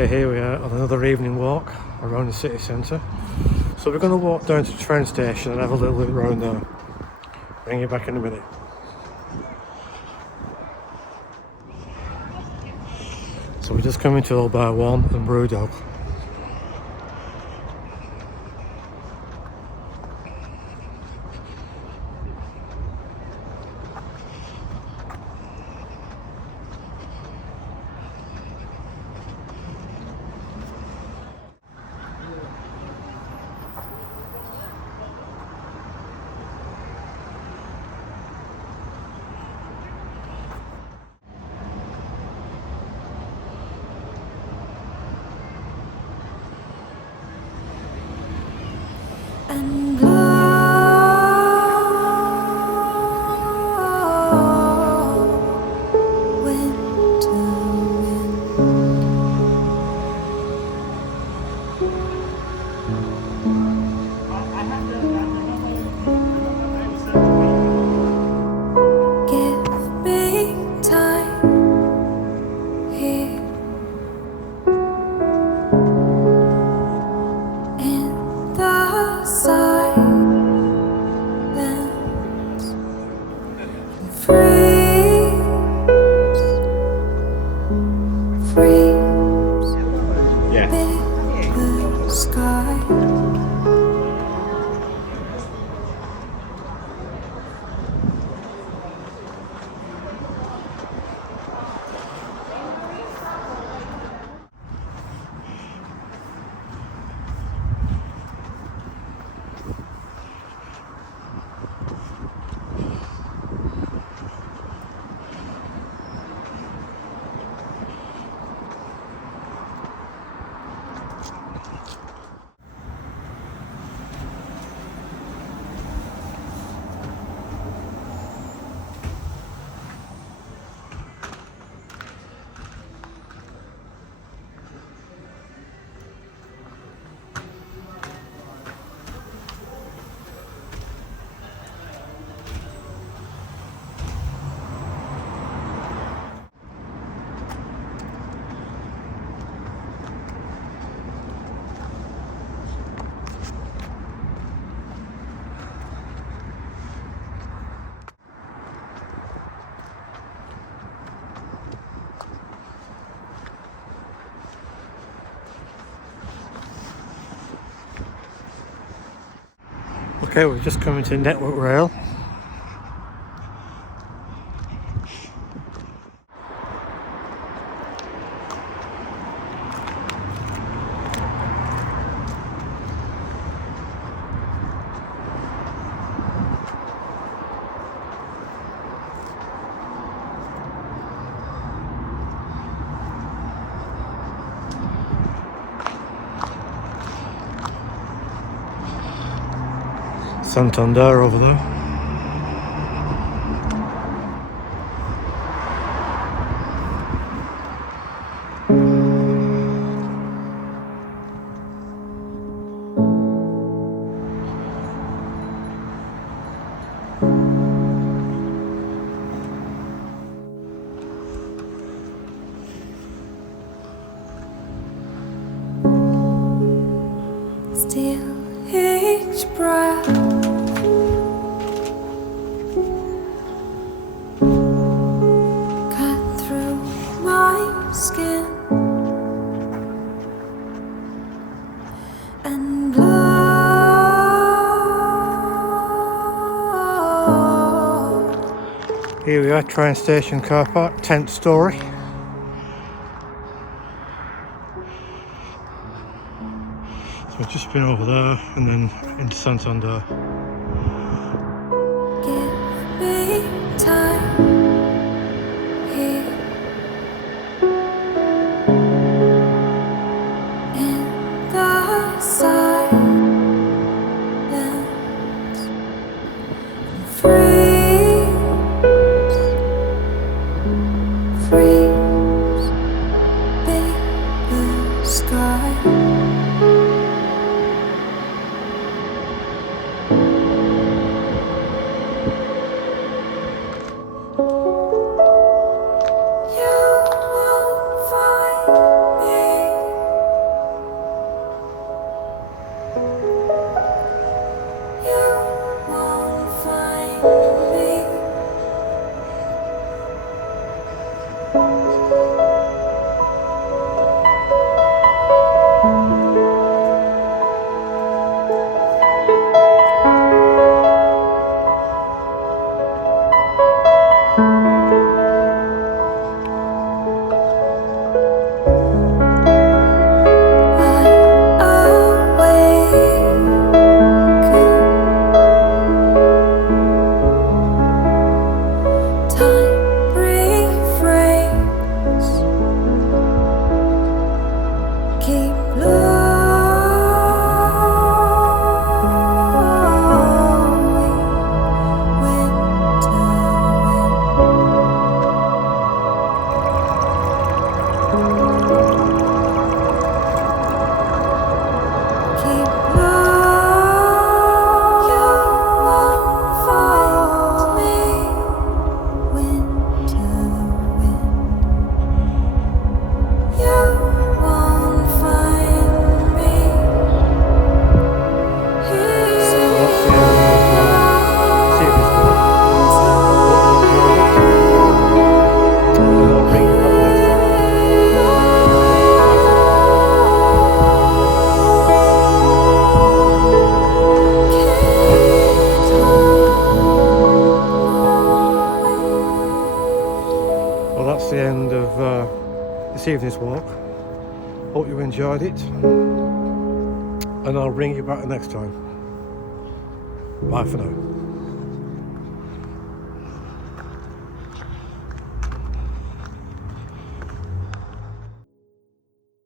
Okay, here we are on another evening walk around the city centre. So we're going to walk down to the train station and have a little look around there. Bring you back in a minute. So we're just coming to Old Bar 1 and Brewdog. And blow winter wind. Give me time here in the silence. Freeze the sky. Okay, we're just coming to Network Rail. Santander over there. Still each breath cut through my skin and blow. Here we are, train station car park, 10th story. So we've just been over there and then into Santander. Give me time here in the silence. Freeze the sky. You won't find me enjoyed it, and I'll bring you back next time. Bye for now.